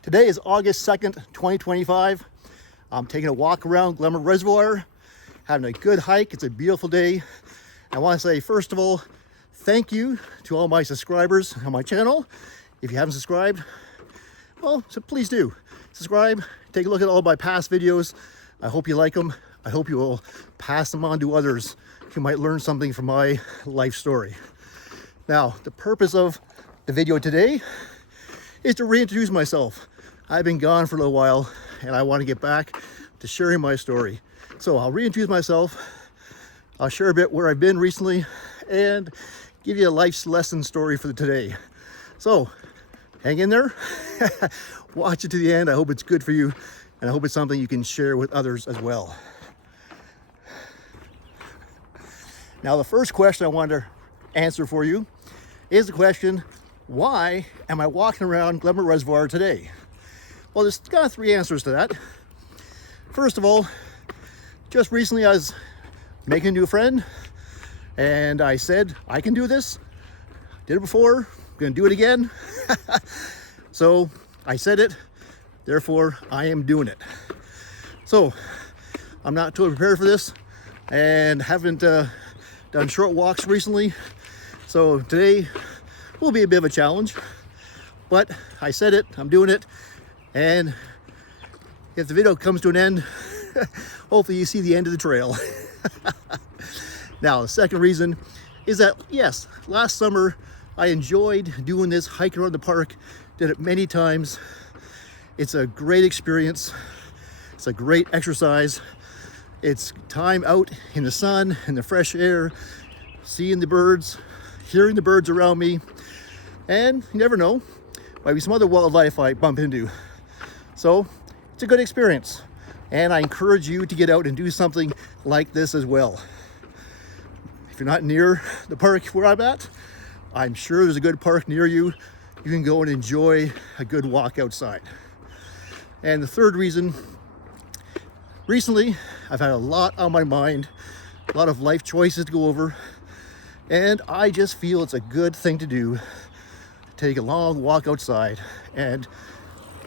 Today is August 2nd, 2025. I'm taking a walk around Glenmore Reservoir, having a good hike. It's a beautiful day. I want to say, first of all, thank you to all my subscribers on my channel. If you haven't subscribed, well, so please do. Subscribe, take a look at all my past videos. I hope you like them. I hope you will pass them on to others who might learn something from my life story. Now, the purpose of the video today is to reintroduce myself. I've been gone for a little while and I want to get back to sharing my story. So I'll reintroduce myself. I'll share a bit where I've been recently and give you a life's lesson story for today. So hang in there, watch it to the end. I hope it's good for you and I hope it's something you can share with others as well. Now, the first question I want to answer for you is the question, why am I walking around Glenmore Reservoir today? Well, there's kind of three answers to that. First of all, just recently I was making a new friend and I said, I can do this. Did it before, I'm gonna do it again. So I said it, therefore I am doing it. So I'm not totally prepared for this and haven't done short walks recently. So today will be a bit of a challenge, but I said it, I'm doing it. And if the video comes to an end, hopefully you see the end of the trail. Now, the second reason is that, yes, last summer I enjoyed doing this hike around the park, did it many times. It's a great experience. It's a great exercise. It's time out in the sun, in the fresh air, seeing the birds, hearing the birds around me, and you never know, might be some other wildlife I bump into. So it's a good experience, and I encourage you to get out and do something like this as well. If you're not near the park where I'm at, I'm sure there's a good park near you. You can go and enjoy a good walk outside. And the third reason, recently I've had a lot on my mind, a lot of life choices to go over, and I just feel it's a good thing to do. Take a long walk outside and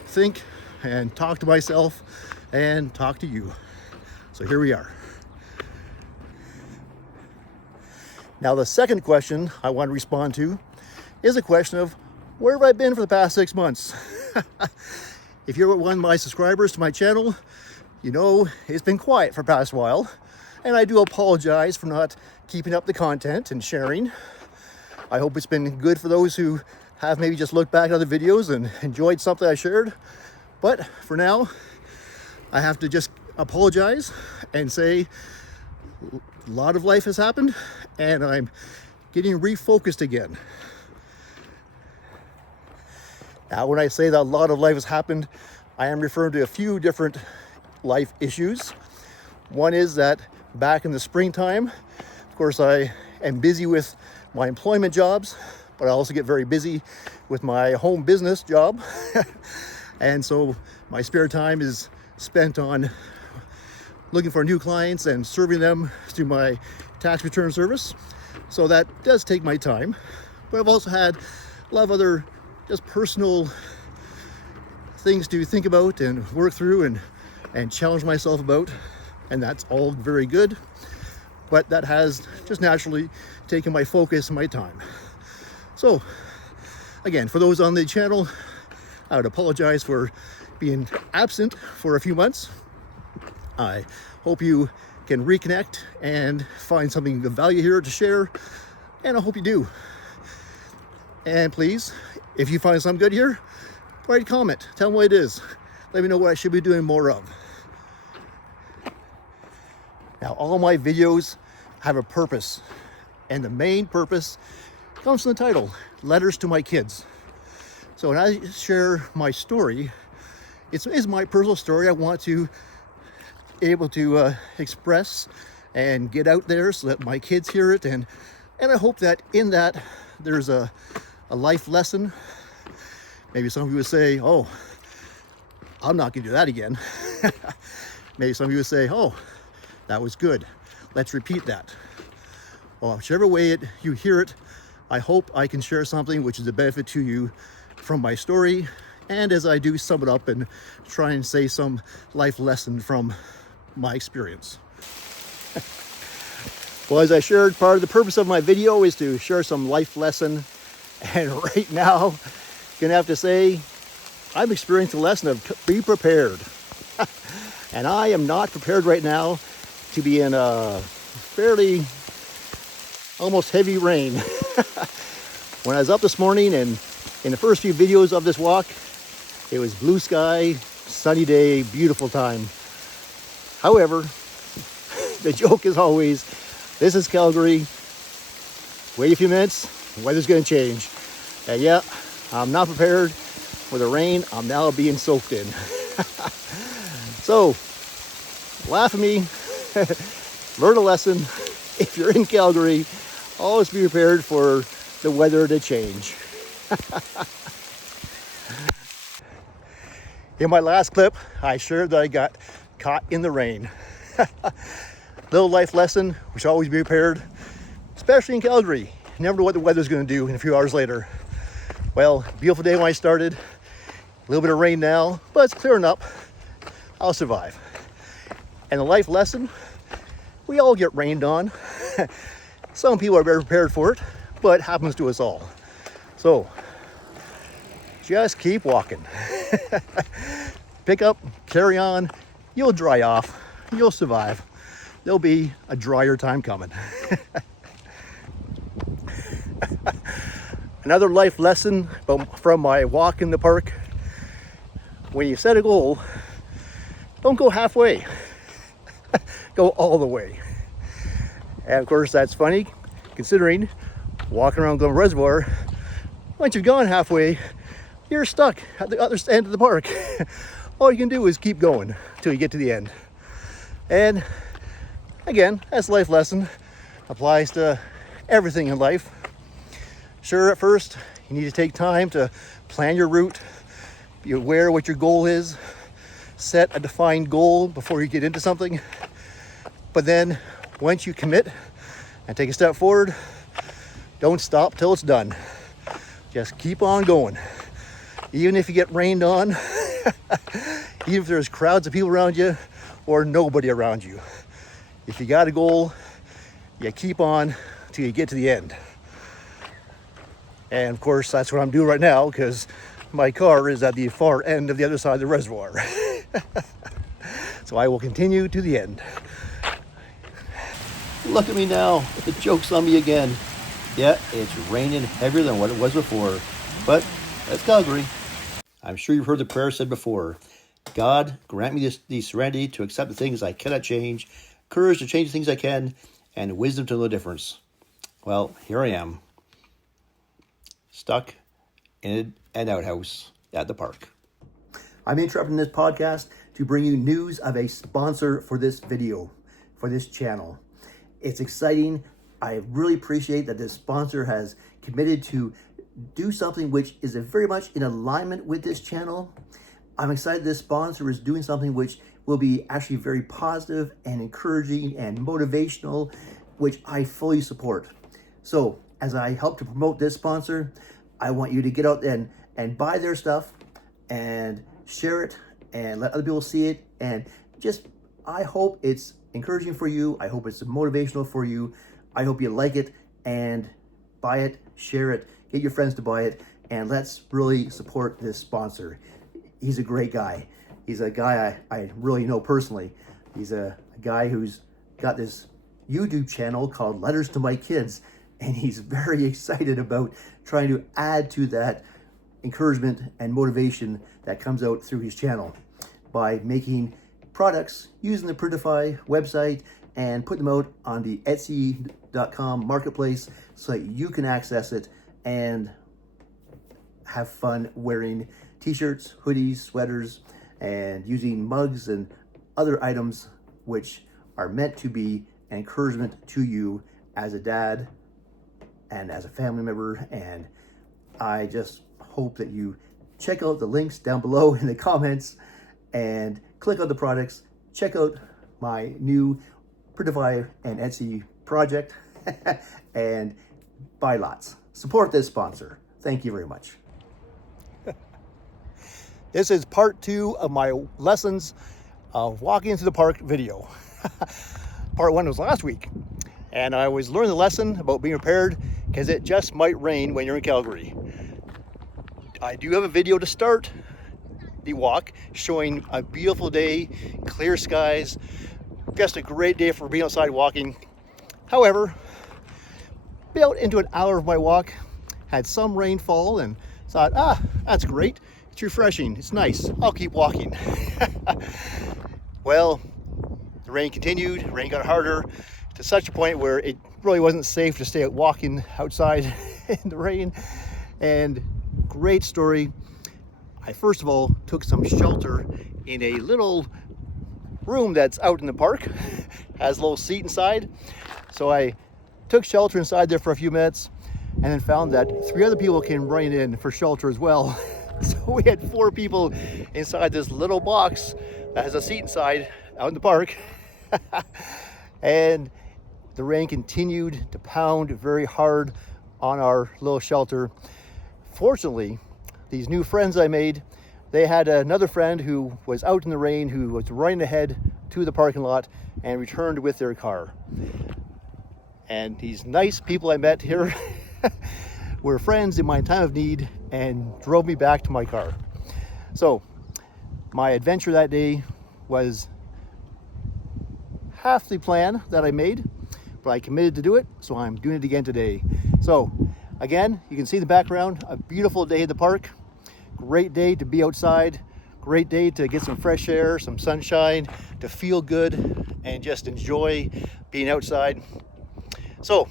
think and talk to myself and talk to you. So here we are. Now, the second question I want to respond to is a question of, where have I been for the past 6 months? If you're one of my subscribers to my channel, you know it's been quiet for the past while, and I do apologize for not keeping up the content and sharing. I hope it's been good for those who have maybe just looked back at other videos and enjoyed something I shared. But for now, I have to just apologize and say a lot of life has happened and I'm getting refocused again. Now, when I say that a lot of life has happened, I am referring to a few different life issues. One is that back in the springtime, of course, I am busy with my employment jobs, but I also get very busy with my home business job. And so my spare time is spent on looking for new clients and serving them through my tax return service. So that does take my time. But I've also had a lot of other just personal things to think about and work through and challenge myself about. And that's all very good. But that has just naturally taken my focus and my time. So again, for those on the channel, I would apologize for being absent for a few months. I hope you can reconnect and find something of value here to share, and I hope you do. And please, if you find something good here, write a comment, tell me what it is. Let me know what I should be doing more of. Now, all my videos have a purpose, and the main purpose comes from the title, Letters to My Kids. So when I share my story, it's my personal story. I want to be able to express and get out there so that my kids hear it. And I hope that in that there's a life lesson. Maybe some of you would say, oh, I'm not gonna do that again. Maybe some of you would say, oh, that was good. Let's repeat that. Well, whichever way you hear it, I hope I can share something which is a benefit to you from my story and as I do sum it up and try and say some life lesson from my experience. Well, as I shared, part of the purpose of my video is to share some life lesson. And right now, gonna have to say, I'm experiencing the lesson of be prepared. And I am not prepared right now to be in a fairly almost heavy rain. When I was up this morning and in the first few videos of this walk, it was blue sky, sunny day, beautiful time. However, the joke is always, this is Calgary. Wait a few minutes, the weather's gonna change. And yeah, I'm not prepared for the rain. I'm now being soaked in. So, laugh at me, learn a lesson. If you're in Calgary, always be prepared for the weather to change. In my last clip, I shared that I got caught in the rain. Little life lesson, we should always be prepared, especially in Calgary. You never know what the weather's going to do in a few hours later. Well, beautiful day when I started. A little bit of rain now, but it's clearing up. I'll survive. And the life lesson, we all get rained on. Some people are better prepared for it, but it happens to us all. So, just keep walking. Pick up, carry on, you'll dry off, you'll survive. There'll be a drier time coming. Another life lesson from my walk in the park. When you set a goal, don't go halfway. Go all the way. And of course that's funny considering walking around Glen Reservoir, once you've gone halfway, you're stuck at the other end of the park. All you can do is keep going until you get to the end. And again, that's a life lesson. Applies to everything in life. Sure, at first, you need to take time to plan your route, be aware what your goal is, set a defined goal before you get into something. But then, once you commit and take a step forward, don't stop till it's done. Just keep on going. Even if you get rained on, even if there's crowds of people around you or nobody around you. If you got a goal, you keep on till you get to the end. And of course, that's what I'm doing right now because my car is at the far end of the other side of the reservoir. So I will continue to the end. Look at me now, the joke's on me again. Yeah, it's raining heavier than what it was before, but that's Calgary. I'm sure you've heard the prayer said before. God, grant me the serenity to accept the things I cannot change, courage to change the things I can, and wisdom to know the difference. Well, here I am, stuck in an outhouse at the park. I'm interrupting this podcast to bring you news of a sponsor for this video, for this channel. It's exciting. I really appreciate that this sponsor has committed to do something which is very much in alignment with this channel. I'm excited this sponsor is doing something which will be actually very positive and encouraging and motivational, which I fully support. So as I help to promote this sponsor, I want you to get out and buy their stuff and share it and let other people see it. And just, I hope it's encouraging for you. I hope it's motivational for you. I hope you like it and buy it, share it, get your friends to buy it, and let's really support this sponsor. He's a great guy. He's a guy I really know personally. He's a guy who's got this YouTube channel called Letters to My Kids, and he's very excited about trying to add to that encouragement and motivation that comes out through his channel by making products using the Printify website and put them out on the Etsy.com marketplace so that you can access it and have fun wearing t-shirts, hoodies, sweaters, and using mugs and other items which are meant to be an encouragement to you as a dad and as a family member. And I just hope that you check out the links down below in the comments and click on the products, check out my new Printify and Etsy project, and buy lots. Support this sponsor. Thank you very much. This is part 2 of my lessons of walking into the park video. Part 1 was last week, and I was learning the lesson about being prepared because it just might rain when you're in Calgary. I do have a video to start the walk showing a beautiful day, clear skies, just a great day for being outside walking. However, about into an hour of my walk, had some rainfall and thought, that's great. It's refreshing, it's nice, I'll keep walking. Well, the rain continued, rain got harder to such a point where it really wasn't safe to stay out walking outside in the rain. And great story. I first of all took some shelter in a little room that's out in the park, has a little seat inside. So I took shelter inside there for a few minutes and then found that 3 other people came running in for shelter as well. So we had 4 people inside this little box that has a seat inside out in the park. And the rain continued to pound very hard on our little shelter. Fortunately, these new friends I made, they had another friend who was out in the rain, who was running ahead to the parking lot and returned with their car. And these nice people I met here were friends in my time of need and drove me back to my car. So my adventure that day was half the plan that I made, but I committed to do it, so I'm doing it again today. So again, you can see the background, a beautiful day at the park, great day to be outside, great day to get some fresh air, some sunshine, to feel good and just enjoy being outside. So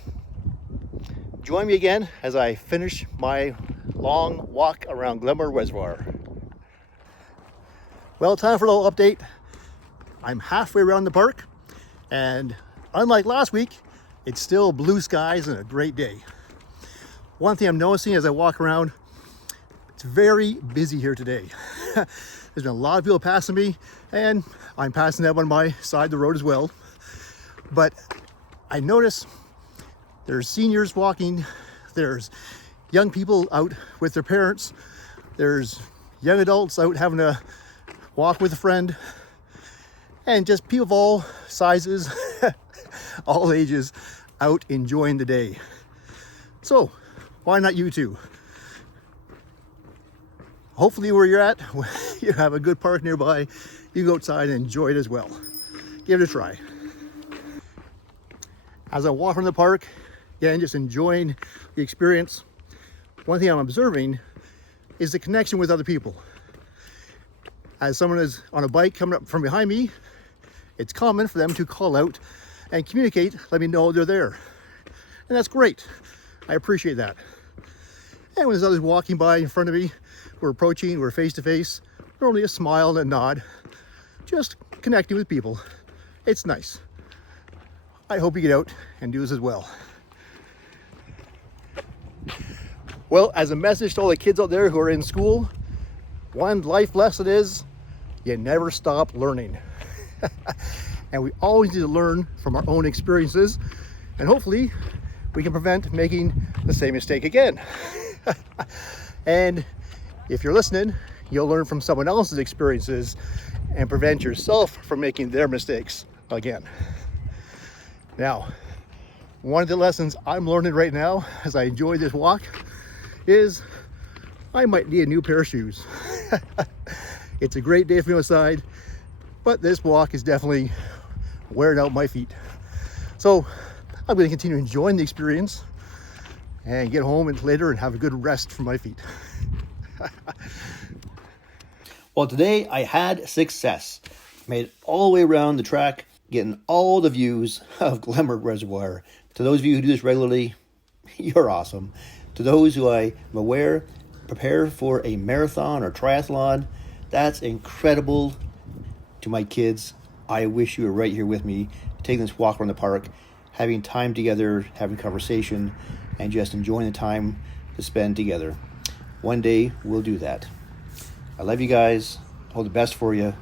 join me again as I finish my long walk around Glenmore Reservoir. Well, time for a little update. I'm halfway around the park, and unlike last week, it's still blue skies and a great day. One thing I'm noticing as I walk around, it's very busy here today. There's been a lot of people passing me, and I'm passing them on my side of the road as well. But I notice there's seniors walking, there's young people out with their parents, there's young adults out having a walk with a friend, and just people of all sizes, all ages, out enjoying the day. So why not you too? Hopefully where you're at, you have a good park nearby. You can go outside and enjoy it as well. Give it a try. As I walk around the park, again, just enjoying the experience, one thing I'm observing is the connection with other people. As someone is on a bike coming up from behind me, it's common for them to call out and communicate, let me know they're there. And that's great. I appreciate that. And when there's others walking by in front of me, we're approaching, we're face to face, normally a smile and a nod, just connecting with people. It's nice. I hope you get out and do this as well. Well, as a message to all the kids out there who are in school, one life lesson is you never stop learning. And we always need to learn from our own experiences, and hopefully we can prevent making the same mistake again. And if you're listening, you'll learn from someone else's experiences and prevent yourself from making their mistakes again. Now, one of the lessons I'm learning right now as I enjoy this walk is I might need a new pair of shoes. It's a great day for me outside, but this walk is definitely wearing out my feet. So I'm going to continue enjoying the experience and get home and later and have a good rest for my feet. Well, today I had success. Made it all the way around the track, getting all the views of Glenmore Reservoir. To those of you who do this regularly, you're awesome. To those who I am aware prepare for a marathon or triathlon, that's incredible. To my kids, I wish you were right here with me, taking this walk around the park, having time together, having conversation, and just enjoying the time to spend together. One day we'll do that. I love you guys. All the best for you.